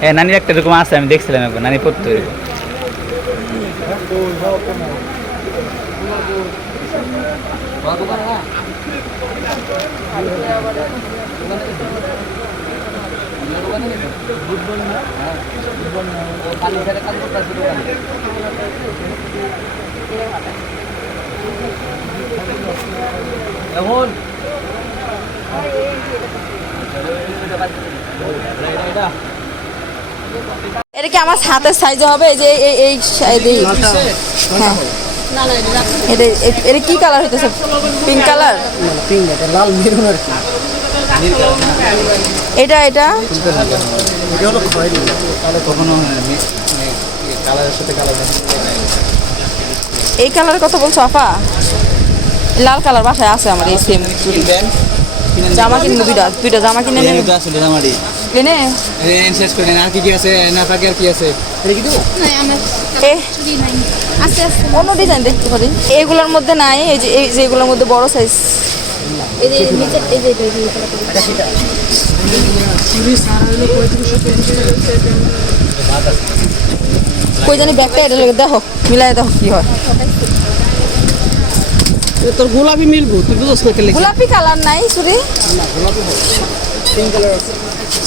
এ নানির একটা এরকম আছে আমি দেখছিলাম একবার নানি পড়তো এরকম। এখন এটা কি আমার হাতের সাইজে হবে? এই যে এই এই সাইজে হ্যাঁ। এটা এটা কি কালার হইতেছে? পিঙ্ক কালার পিঙ্ক এটা লাল মেরুন আর কি। এটা এটা? এটা হলো খয়েরি। তাহলে কখনো কালারের সাথে কালার এই কালার কত বলছো আপা লাল কালার বাসায় আছে আমার এই সেম জামা কিনবো দুইটা দুইটা জামা কিনে নেবে তো আসলে জামারি এনে শেষ করেন আর কি কি আছে না আর কি আছে এটা কি দেবো এ অন্য ডিজাইন দেখতে পারি এইগুলোর মধ্যে নাই এই যে এই যে এগুলোর মধ্যে বড় সাইজ কই জানি ব্যাগটা এটা লেগে দেখো মিলাই দেখো কি হয় তোর গোলাপি মিলবো তুই বুঝছ না কেলে গোলাপি কালার নাই সুরি।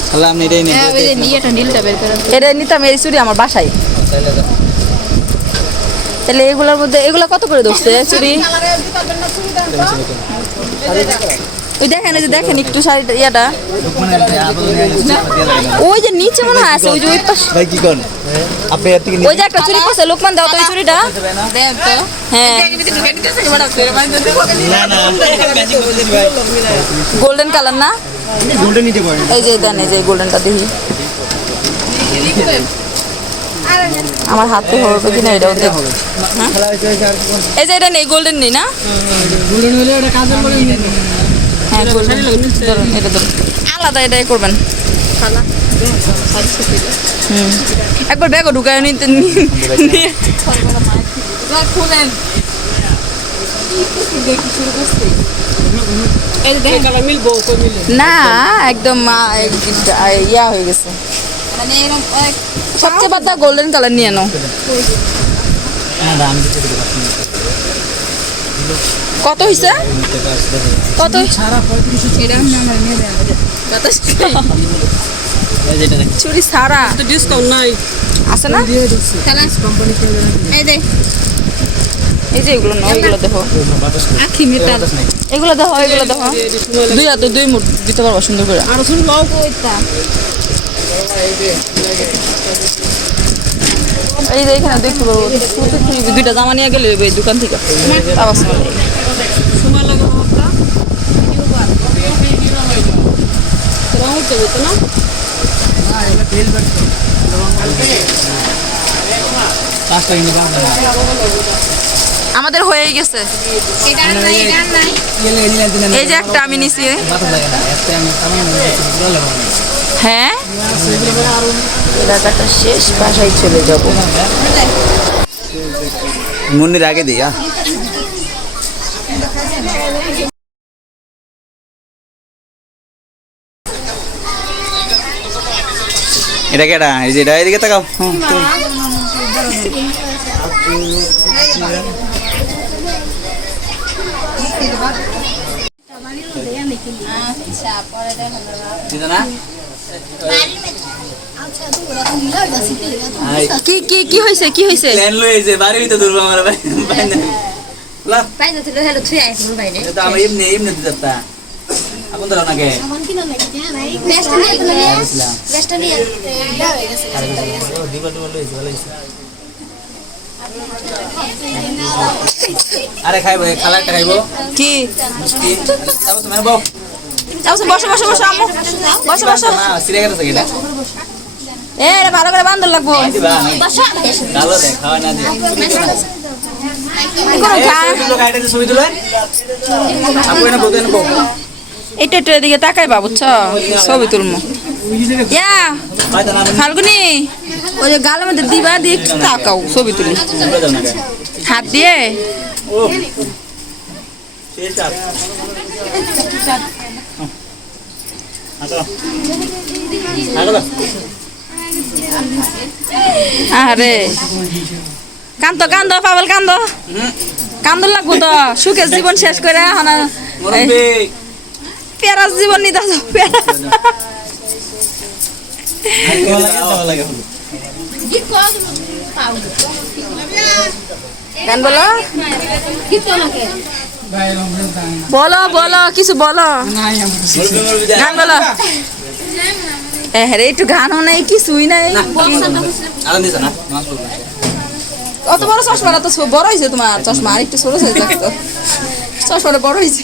তাহলে আমি এটাই হ্যাঁ ওই নিয়েটা নীলটা বের করে এটা নিতাম এই চুরি আমার বাসায়। তাহলে এগুলোর মধ্যে এগুলো কত করে ধরছে চুড়ি ওই দেখেন এই যে দেখেন একটু শাড়িটা ইয়াটা। ওই যে নিচে মনে হয় আছে ওই যে ওই পাশে। ভাই কি কোন আপনি থেকে ওই যে একটা চুড়ি পড়ছে লোকমান দাও তো ওই চুড়িটা দেন তো হ্যাঁ না না গোল্ডেন কালার না? গোল্ডেন নিতে পারেন। এই যে দেন এই যে গোল্ডেনটা দেখি। আমার হাতে হবে কিনা এটাও দেখো। হ্যাঁ? এই যে এটা নেই গোল্ডেন নেই না? গোল্ডেন হলে এটা কাজের হ্যাঁ ধরুন এটা ধরুন। আলাদা এটাই করবেন। হুম। একবার ব্যাগও ঢুকায় নিতে খুলেন। না একদম ইয়া হয়ে গেছে। মানে এক সবচেয়ে বাদ গোল্ডেন কালার নিয়ে নাও। কত হয়েছে কত? নিয়ে চুরি সারা তো ডিসকাউন্ট নাই। আছে না? এই দে এই যে এগুলো নাও এগুলো দেখো আখি মেটাল এগুলো দেখো এগুলো দেখো দুই হাতে দুই মুঠ দিতে পারব সুন্দর করে। আর শুন লাও কইতা এই যে এখানে দেখতে পারব দুইটা জামা নিয়ে গেলে দোকান থেকে। সময় লাগে বাবা রং উঠতে না? আমাদের হয়ে গেছে। এই যে একটা আমি নিছি। হ্যাঁ? কেনাকাটা শেষ বাসায় চলে যাব। মুন্নির আগে দিই এটা কেটা এই যে এটা এদিকে তাকাও। আচ্ছা পরে দেখো দিদা কি কি কি হয়েছে কি হয়েছে প্ল্যান লইছে বাড়ি হইতে দূর আমার ভাই। ভাই না। লা। পাই না তুই হলো তুই আইছ ভাই নে। এটা আমি এমনি এমনি দিতে আপন ধরো নাকি ভালো আরে খাইবো খালা একটা খাইবো। কি? তারপর তুমি বউ বসো বসো বসো আম্মু। বসো বসো। সিরে গেছে কিটা এ ভালো করে বান্ধব লাগবো। দিবা কালো দে খাওয়া না দে। কোনো খা। তুলো। গাইতে ছবি তুলেন আপু এনে বউ। এটা একটু এদিকে তাকাই বা বুঝছ ছবি তুলমু। ইয়া, ফাল্গুনি, ওই যে গালের মধ্যে দিবা দিয়ে একটু তাকাও, ছবি তুলি। হাত দিয়ে? আর কান্দ কান্দ পাবল কান্দ। কান্দ লাগবো তো, সুখের জীবন শেষ করে পেরাস জীবন নিতে যাও, পেরাস। গান বলো? বলো বলো কিছু বলো। গান বলো। হ্যাঁ একটু গানও নাই কিছুই নাই। অত বড় চশমাটা তো বড় হয়েছে তোমার চশমা আর একটু ছোট হয়েছে চশমাটা বড় হয়েছে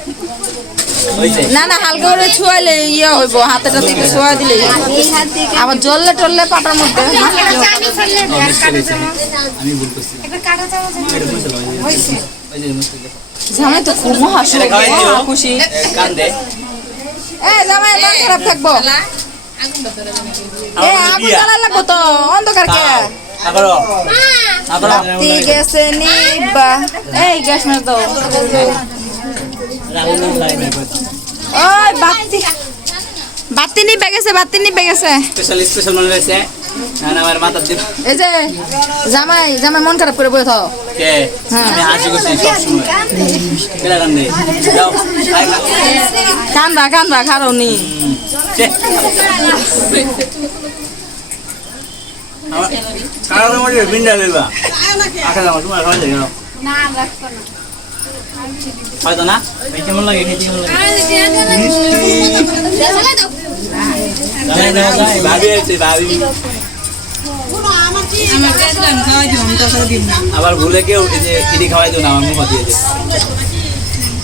না না হালকা করে ছুয়াইলে ইয়ে হইব হাতেটা দিকে ছুয়া দিলে আবার জ্বললে টললে পাটার মধ্যে না? জামাই তো খুব হাসি খুশি। এ জামাই মন খারাপ থাকব। এ আগুন জ্বালা লাগবো তো অন্ধকার কে গেছে নিবা। এই গ্যাস মার দাও। ওই বাতি। বাতি নিবে গেছে বাতি নিবে গেছে। স্পেশাল স্পেশাল মনে হয়েছে না আমার মাথার দিন এই যে জামাই জামাই মন খারাপ করে বসে থাও। কে? আমি হাসি করছি সব সময় কেলা কান দে যাও। কান্দা কান্দা খারো নি। ছে। আমার বিন্ডা লইবা আখা দাও তোমার খাওয়া যাবে হয়তো না? কেমন লাগে? আবার ভুলে কেউ খাওয়াই দেবো না আমার মুখ দিয়ে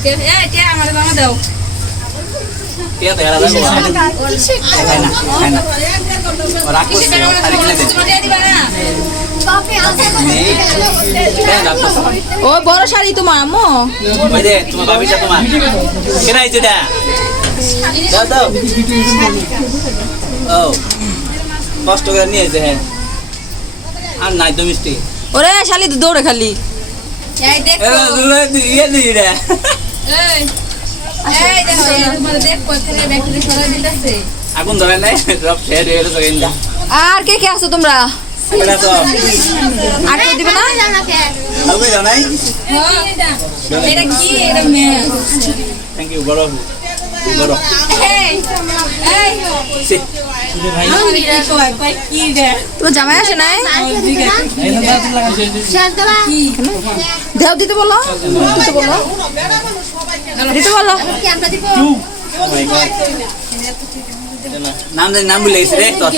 কে তো এরা যাব খায় না খায় না ও এই, বড় শাড়ি তোমার আম্মু তোমার ভাবিটা তোমার কেন আইছে এটা দাও দাও ও কষ্ট করে নিয়ে এসে হ্যাঁ আর নাই তো মিষ্টি ওরে শালি তো দৌড়ে খালি এ, দুলে দি- ইয়ে দিই রে আগুন ধরে নাই সব শেয়ার হয়ে গেল আর কে কে আছো তোমরা? তো। আর কেউ দিবে না? আমি এটা নাই থ্যাংক ইউ বড়। বড় সে জামাই আসে নাই? দিতে বলো। দিতে বলো। দিতে বলো। নাম জানি নাম ভুলে গেছে রে তোর।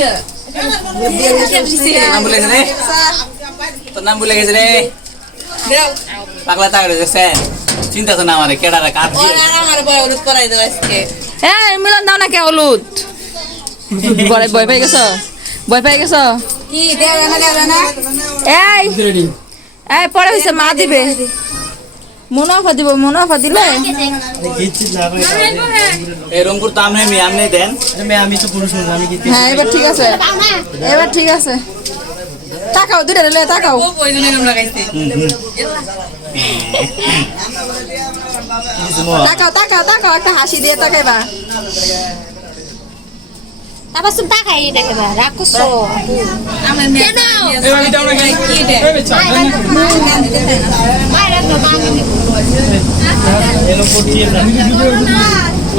নাম ভুলে গেছে রে। তোর নাম ভুলে গেছে রে। পাগলা গেছে। চিন্তা তো না আমারে কেডারে কাট এ মিলন দাও না কে হলুদ? বড় ভয় পেয়ে গেছো? ভয় পেয়ে গেছো? এই এই পরে হয়েছে মা দিবে। মুনাফা দিব মুনাফা দিলে। এই রংপুর তো আমনে মি আমনে দেন। আমি তো পুরুষ আমি কি হ্যাঁ এবার ঠিক আছে। এবার ঠিক আছে। তাকাও দুটা লে তাকাও। তাকাও তাকাও তাকাও একটা হাসি দিয়ে তাকাইবা। তারপর তুমি তাকাই বা রাগ কেন? তো বাঙালি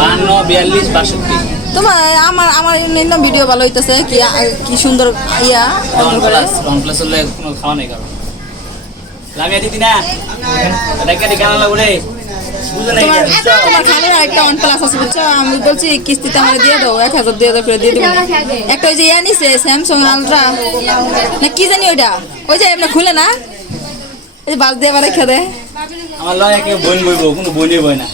বান্ন বিয়াল্লিশ বাষট্টি। তোমার আমার আমার অন্য ভিডিও ভালো হইতেছে কি কি সুন্দর ইয়া? ওয়ান প্লাস ওয়ান প্লাস হলে কোনো খাওয়া নেই কারও। লামিয়া দিদি না। দেখে দেখে আনা লাগবে না তোমার খালের একটা ওয়ান প্লাস আছে বুঝছ? আমি বলছি কিস্তিতে আমার দিয়ে দাও এক হাজার দিয়ে দাও করে দিয়ে দিবো। একটা ওই যে ইয়া নিছে স্যামসাং আলট্রা না কি জানি ওইটা? ওই যে এমনি খুলে না? এই বাল দিয়ে আবার রেখে দেয়। আমার লয় বইব কোনো বই না।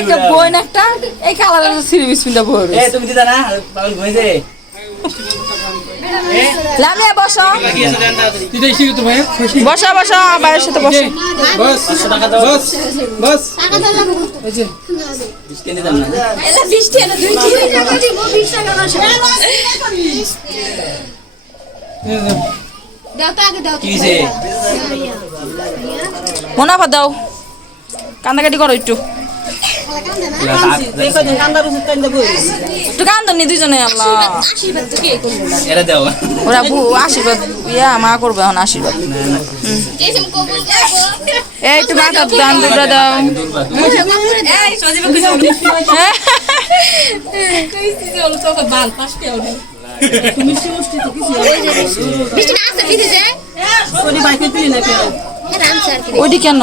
একটা বই একটা এই কালারের সিরিজ পিনটা বই তুমি দিদা না? পাগল ঘুমাইছে। লামিয়া বসো। বসো বসো বাইরের সাথে বসো। বস দাও বস বস টাকা দাও না এই যে বিস্কিট দিতাম না এলা 20 টাকা 2 টাকা দিব 20 টাকা না এই যে, দাও তো আগে দাও কি হয়েছে মুনাফা দাও। কান্দাকাটি করো একটু। একটু কান্দনি দুজনে আল্লাহ আশীর্বাদ তো এটা দাও ওরা বু আশীর্বাদ ইয়া মা করবে এখন আশীর্বাদ এই যে কবুল করব এই একটু দান দুবরা দাও এই সজীব বৃষ্টি ওইটি কেন?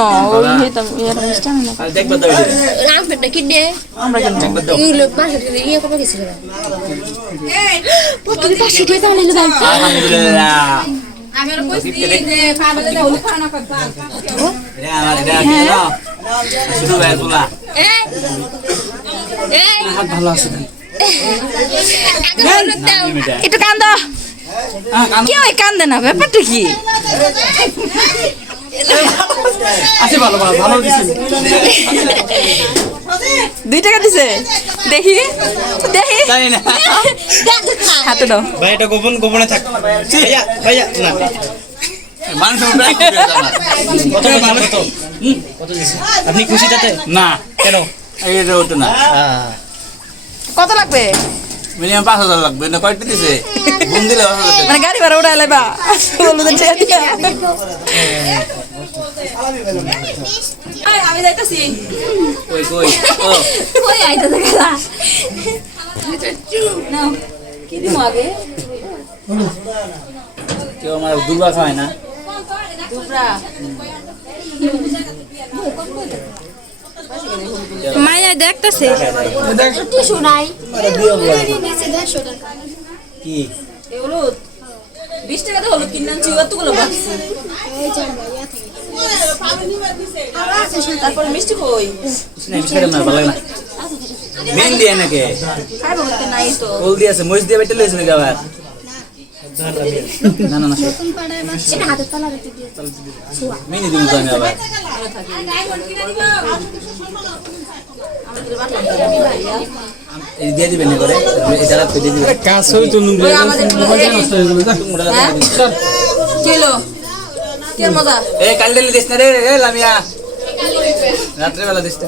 ভালো আছে এটা একটু কান্দ। হ্যাঁ, কান- কি ওই কান্দে না ব্যাপারটা কি? আছে ভালো ভালো ভালো দিছি। দুই টাকা দিছে? দেখি। দেখি। জানি না। হাতে দাও। ভাই এটা গোপন গোপনে থাক। ভাইয়া ভাইয়া না। মানুষ প্রায় খুশি যায় না। কত মানুষ তো কত? দিছে? আপনি খুশি তাতে না। কেন? এটা ওটা না। কত লাগবে? মিনিমাম পাঁচ হাজার লাগবে। না কয়টা দিছে। ঘুম দিলে। মানে গাড়ি ভাড়া তো ছেড়ে দিয়া আমি যাইতাছি। কই কই? কই আইতা দেখা নাও কি দিমু আগে? কেউ আমার দুর্বা খাওয়ায় না। দুবরা। মায়া দেখতাছে? কি? এগুলো বিশ টাকা তো হলো কিনে আনছি অতগুলো বাকি এই চার ভাইয়া থেকে তারপর মিষ্টি কই? মেন দিয়ে নাকি খাইবো তো নাই তো। ফুল দিয়ে আছে মরিচ দিয়ে বেটে লইছে নাকি আবার? না না না নতুন পাড়ায় মাছ এটা হাতের তলা রেখে দিয়ে মেনে দিন তো আমি আবার। দিয়ে দিবেন করে এই জায়গা দিয়ে দিবেন। কাজ ছবি তুলুন ওই আমাদের হয়ে। চল। মজা? এ কাল দিলে দিস না রে লামিয়া। রাত্রে বেলা দিস না।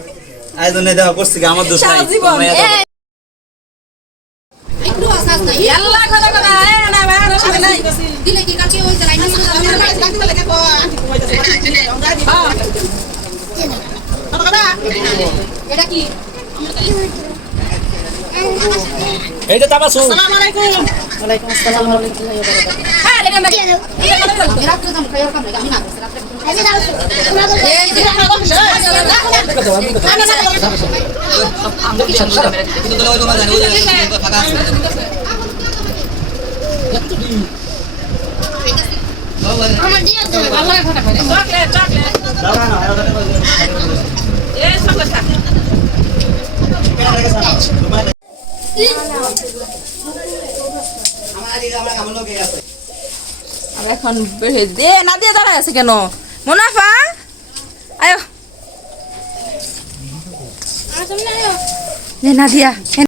আই জন্য দেখা করছি আমার দোষ এটা এই যে তাবাসু হ্যাঁ রাত্রে দাম কাম আমি না আমার আর এখন দে না দিয়ে দাঁড়ায় আছে কেন? মুনাফা? আয়ো। না দিয়া